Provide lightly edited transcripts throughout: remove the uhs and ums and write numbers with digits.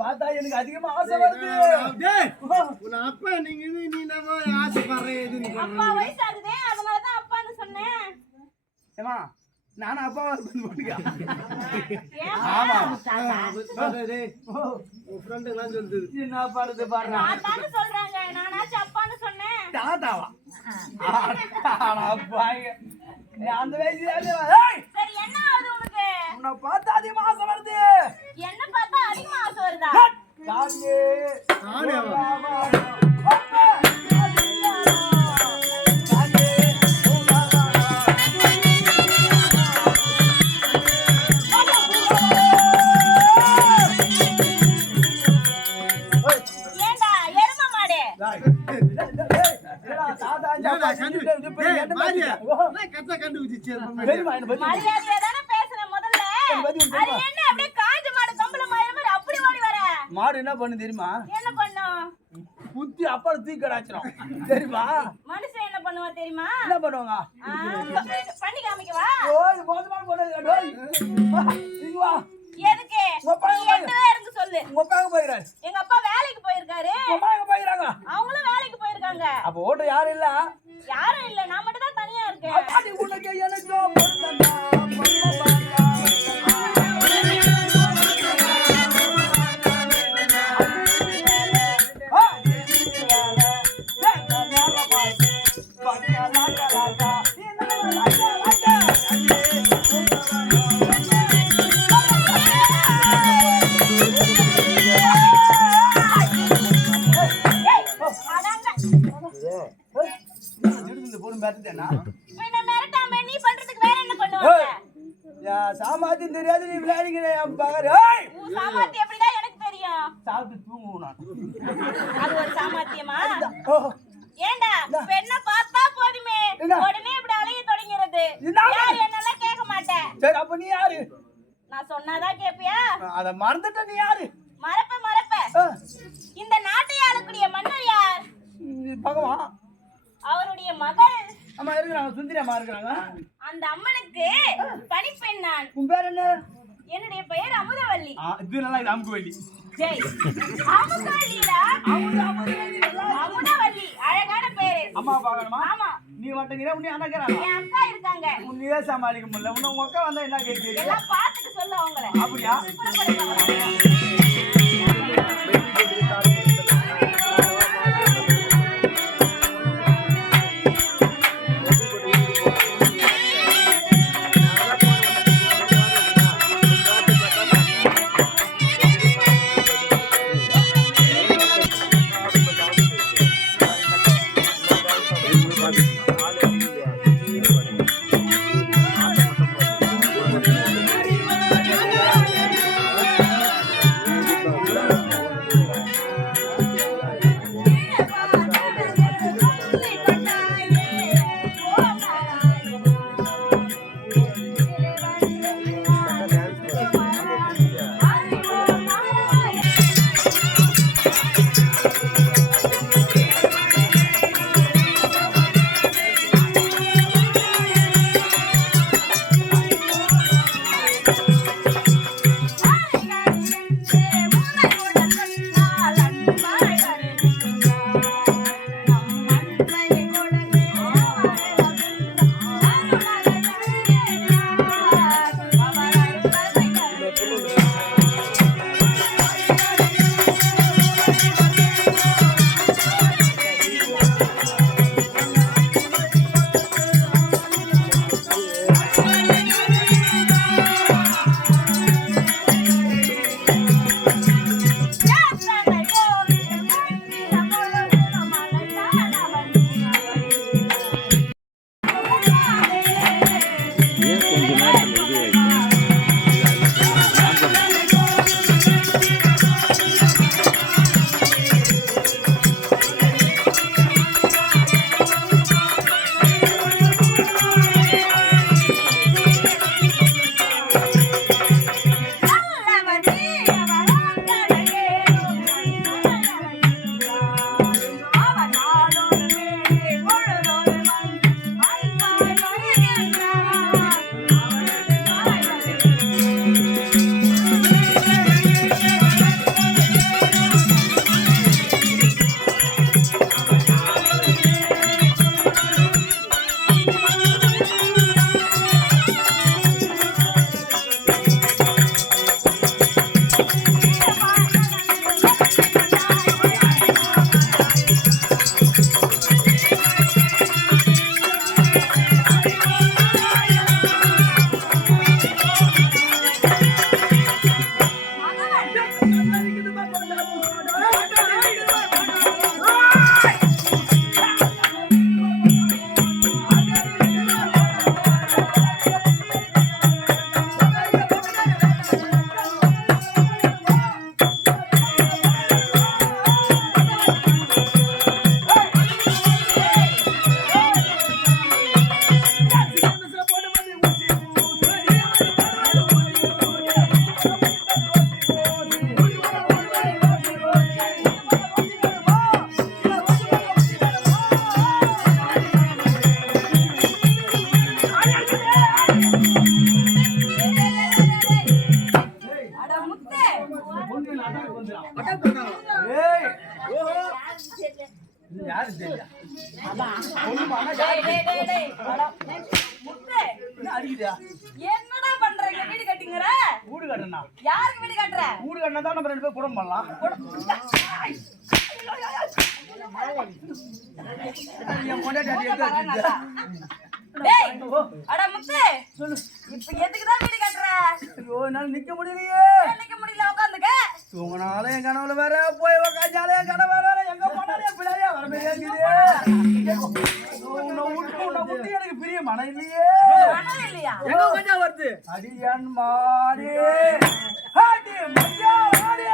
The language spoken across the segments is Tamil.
பார்த்தா எனக்கு அதிகமா ஆசை வருது. உன் அப்பா நீங்க நீ ஆசைப்படுறேன். அப்பா வயசாகுதே அதனாலதான் அப்பான்னு சொன்னேன். ஏமா நானும் அப்பாவா சொல்லுங்க. ஆமா ஃப்ரெண்ட் எல்லாம் சொல்லுது என்ன பாடுது பாடுறா தாத்தான்னு சொல்றாங்க. நானாச்சும் அப்பான்னு சொன்னேன். தாத்தாவா அப்பாங்க அந்த வயசுல சரி என்ன ஆகுது உனக்கு? உன்னை பார்த்தா அதிகமா ஆசை வருது. என்ன பார்த்தா அதிகமா ஆசை வருதா? காங்கே காணே மாடு என்ன பண்ணு தெரியுமா? என்ன பண்ணும்? புத்தி அப்பா தூக்கி கடாச்சிரும் தெரியுமா? மனுஷன் என்ன பண்ணுவா தெரியுமா? என்ன பண்ணுவாங்க? பண்ணி காமிக்கவா? ஓய் போதுமா போடுங்க டேய் இங்க வா. எதுக்கு? எட்டு பேருக்கு சொல்லு. உங்க அப்பா எங்க போயிராரு? எங்க அப்பா வேலைக்கு போயிருக்காரு. அம்மா எங்க போயிராங்க? அவங்களும் வேலைக்கு போயிருக்காங்க. அப்ப ஓட்ட யாரும் இல்ல? யாரும் இல்ல, நான் மட்டும் தான் தனியா இருக்கேன். அப்பாடி உனக்கு எனக்கு பொறுத்தண்டா பொறுத்தண்டா. சாமாத்தி தெரியாது நீ விளையாடுகிறேன் பாரு. சாமாத்தி எப்படிடா எனக்கு தெரியும்? சாப்பிட்டு தூங்குவான். அது ஒரு சாமாத்தியமா? ஏண்டா பெண்ண பார்த்தா போதுமே உடனே இப்படி அலைய தொடங்கிறது. யார் என்னெல்லாம் கேட்க மாட்டேன். சரி அப்ப நீ யாரு? நான் சொன்னாதான் கேப்பியா? அத மறந்துட்ட. நீ யாரு? மறப்ப இந்த நாட்டை ஆளக்கூடிய மன்னர் யார்? பகவான். அவருடைய மகள் அம்மா இருக்கிறாங்க, சுந்தரி அம்மா இருக்கிறாங்க. அந்த அம்மனுக்கு பணிப்பெண் நான். உன் பேர் என்ன? என்னுடைய பெயர் அமுதவல்லி. இது நல்லா இது அமுதவல்லி. ஜெய் அமுதவல்லிடா. அமுதவல்லி அழகான பேரு. அம்மா பார்க்கணுமா? ஆமா. நீ வட்டங்கிற உன்னை அண்ணக்கிறாங்க. என் அக்கா இருக்காங்க. உன்னையே சமாளிக்க முடியல. உங்க அக்கா வந்தா என்ன கேட்குறீங்க? எல்லாம் பார்த்துட்டு சொல்லு அவங்கள. அப்படியா? என்னடா பண்றீங்க? வீடு கட்டிங்கற? வீடு கட்டணும். யாருக்கு வீடு கட்டற? வீடு கட்டனா தான் நம்ம ரெண்டு பேரும் குடும்பம் பண்ணலாம். என் பொண்டாட்டி அடியே டேய் அட முத்து சொல்லு. இப்போ எதுக்கு தான் வீடு கட்டற? ஐயோ என்னால நிக்க முடியலையே. நிக்க முடியல உட்கார்ந்துக்க. தூங்கனால என் கனவுல வேற போய் உட்கார்ந்தாலே என் கனவுல வேற எங்க போனாலே பிள்ளையா வர முடியாது. உன்னை விட்டு எனக்கு பிரிய மனம் இல்லையே. மனம் இல்லையா? எங்க கொஞ்சம் வருது அடியன் மாடி அடி மையா மாடி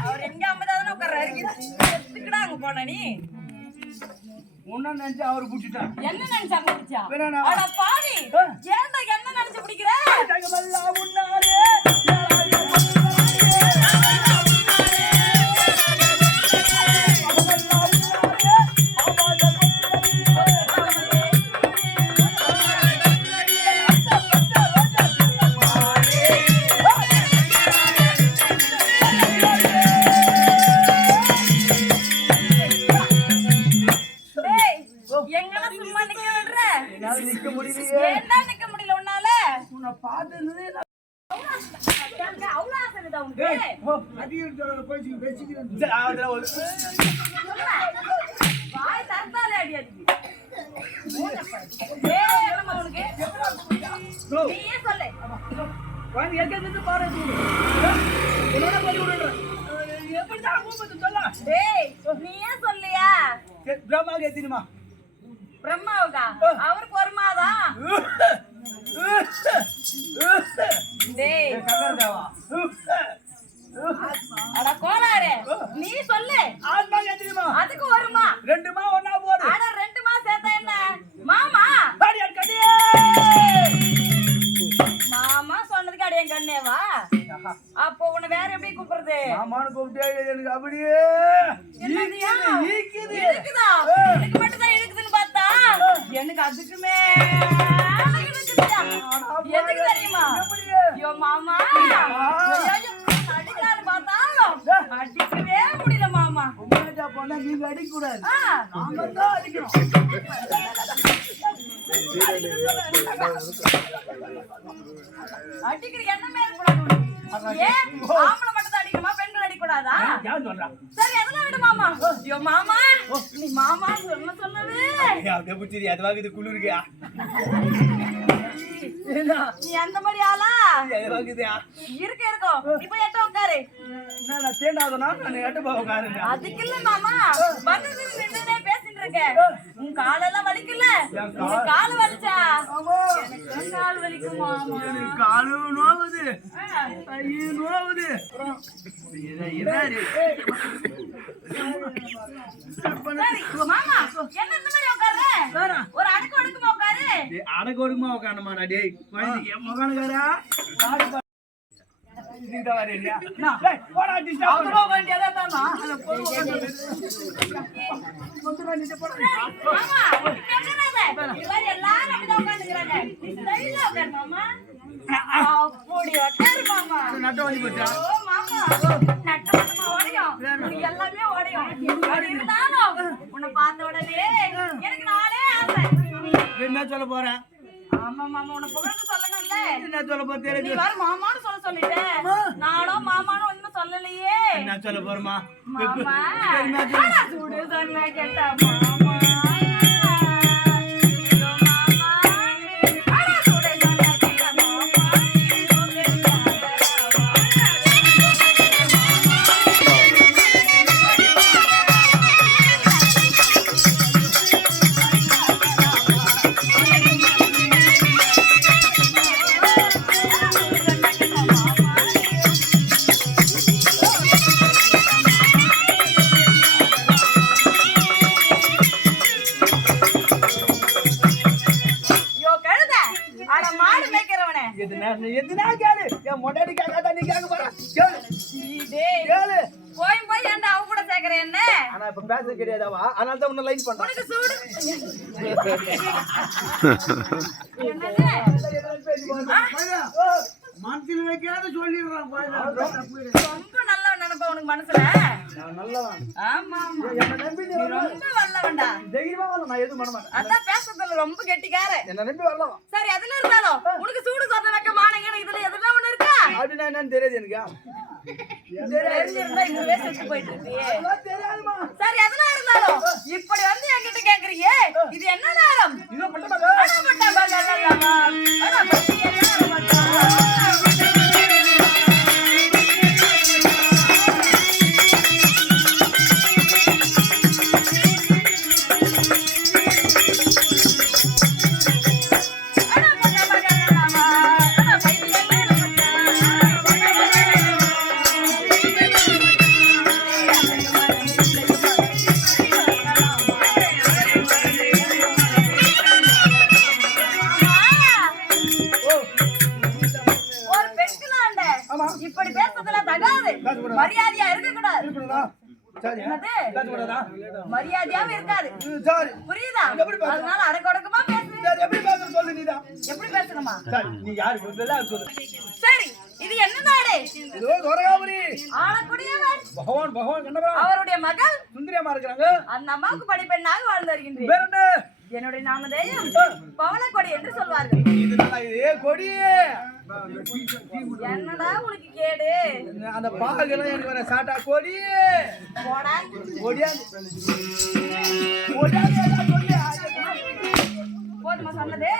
அவர் எங்க அம்மதான உட்கார்றாரு? எதுக்குடா அங்க போன நீ? உன்ன நினைச்சு அவரு புடிச்சிட்டான். என்ன நினைச்சா புடிச்சா? அட பாவி ஏன்டா என்ன நினைச்சு பிடிக்கிற? தகவல்லா முன்னாரே என்னால நிக்க முடியலையே. என்ன நிக்க முடியல உன்னால? உன்னை பார்த்தது அவ்வளவு ஆசை இருக்குதா உனக்கு? வாய் தரத்தாலே அடி அடிக்கு. என்னம்மா உனக்கு? நீயே சொல்லு. டேய், நீயே சொல்லியா? பிரம்மாவுக்கு எத்தினுமா? பிரம்மாவுக்கா? அவருக்கு ஒரு மாதம். டேய் அட கோளாறு, நீ சொல்லு. அதுக்கு வருமா? 2 மா ஒண்ணா போடு. அட 2 மாசம் சேர்த்தா என்ன மாமா? மாமா சொன்னதுக்கு அடியன் கண்ணேவா? அப்போ உன்னை வேற எப்படி கூப்பிடுறது? மாமான்னு கூப்பிட்டே எனக்கு அப்படியே என்னதியா? ஈக்குது. இருக்குதா? எனக்கு மட்டும் தான் இருக்குதுன்னு பார்த்தா எனக்கு அதுக்குமே இருக்குதுயா. எதுக்கு தெரியுமா? ஐயோ மாமா, அடிக்கலான்னு பார்த்தாலும் அடிக்கவே முடியல மாமா. போனா நீங்க அடிக்க கூடாது, ஆ, நாம தான் அடிக்கணும். அடிக்கிற எண்ணமே இருக்கக்கூடாது உனக்கு. ஏன் ஆம்பளை மட்டும் தான் அடிக்கணுமா, பெண்கள் அடிக்கூடாதா? யார் சொல்றா? சரி அதெல்லாம் விடு மாமா. ஐயோ மாமா, நீ மாமா சொன்ன சொன்னது அப்படியே புடிச்சிரி, அது வாக்குது குளிருக்கியா? நீ அந்த மாதிரி ஆளா? வாக்குதியா? இருக்க இருக்கும். இப்ப எட்ட உட்காரு. நான் தேண்டாவதுனா நான் எட்ட போக உட்காருங்க. அதுக்கு இல்ல மாமா, வந்து நின்னுனே பேசிட்டு இருக்க. உன் காலெல்லாம் வலிக்கல? உன் கால் வலிச்சா? எனக்கு கால் வலிக்கும் மாமா. காலு நோவுது, ஐயோ நோவுது. சரி மாமா, என்ன இந்த மாதிரி உட்காரு? ஒரு அடுக்கு அடுக்குமா உட்காரு. அடக்கு ஒடுக்குமா உட்காரணுமா? நான் டேய் என் மகனுக்காரா இதுதான் வரீங்க. போடா டிஸ்டர்ப் பண்ண வேண்டியதா தானா? அத போடு மாமா, என்னது? இவங்க எல்லாரும் அப்படிதான் உட்கார்ந்துக்கறாங்க. நீ ஸ்டைலா உட்காரு மாமா. அப்படி உட்காரு மாமா. நட்ட வலி போச்சா? ஓ மாமா, நட்ட மட்டுமா ஓடியும்? நீ எல்லாமே ஓடியும். அது இருந்தாலும் உன்னை பார்த்த உடனே எனக்கு நாளே ஆசை. என்ன சொல்ல போறேன்? ஆமா மாமா, உன்னை புகழ்ந்து சொல்லணும்ல. என்ன சொல்ல போற? நீ தெரியுது. வேற மாமான்னு சொல்லிட்டேன். நானும் மாமான்னு ஒண்ணும் சொல்லலையே. என்ன சொல்ல போறமா? மாமா, தெரியுமா? ஆனா சுடு சொன்னா கேட்டா மாமா. ஐயோ மாமா, ஆனா சுடு சொன்னா கேட்டா மாமா. ஐயோ கழுத, அட மாடு மேய்க்கிறவனே. எதுனா கேளு. என் மொட்டாடி கேட்காத நீ கேட்க போற. கேளு டேய், கேளு. போய் போய் ஏன்டா அவ கூட சேர்க்கற என்ன? ஆனா இப்ப பேச கிடையாதாவா? அதனால தான் உன்னை லைன் பண்றேன். உனக்கு சூடு என்னது? மனசில் வைக்காத சொல்லிடுறான். ரொம்ப நல்லவன் நினைப்பா உனக்கு மனசுல. நான் நல்லவன். ஆமா ஆமா, என்ன நம்பி நீ நீ ரொம்ப நல்லவன்டா. தைரியமா வரல. நான் எதுவும் பண்ண மாட்டேன். அதான் பேசுறதுல ரொம்ப கெட்டிக்கார. என்ன நம்பி வரலாம். சரி அதுல இருந்தாலும் உனக்கு சூடு சொன்ன வைக்க மானங்க இதுல எதுனா ஒண்ணு இருக்கா? அப்படின்னா என்னன்னு தெரியாது எனக்கு. தெரிஞ்சிருந்தா இங்கவே செத்து போயிட்டு இருப்பியே. அதெல்லாம் தெரியாதுமா. சரி அதெல்லாம் இருந்தாலும் இப்படி வந்து என்கிட்ட கேக்குறீங்க, இது என்ன நேரம்? இதோ பட்டமா. அடப்பட்ட பகலல்லவா, அடப்பட்ட எல்லாரும் வந்தா. ஒரு பெண்களாண்ட இப்படி பேசுறதுல தகாது. மரியாதையா இருக்க கூடாது. இருக்கணும்டா. சரி. என்னது? பேசக்கூடாதா? மரியாதையாவும் இருக்காது. சரி. புரியுதா? அதனால அடக்கொடக்கமா பேசு. சரி, எப்படி பேசணும் சொல்லு நீதான். எப்படி பேசணுமா? சரி, நீ யாரு முதல்ல அது சொல்லு. சரி, இது என்ன நாடு? இதோ துரகாபுரி. ஆளக்கூடியவர் பகவான் கண்டவரா. அவருடைய மகள் சுந்தரியம்மா இருக்கிறாங்க. அந்த அம்மாவுக்கு படிப்பெண்ணாக வாழ்ந்து வருகின்றேன். வேற என்ன? என்னுடைய நாமதேயம் பவளக்கொடி என்று சொல்வார்கள். இது நல்லா இது கொடி. என்னடா உனக்கு கேடு? அந்த பாகெல்லாம் எனக்கு வர சாட்டா கொடி. போடா ஒடியாது ஒடியாது போதுமா சொன்னது?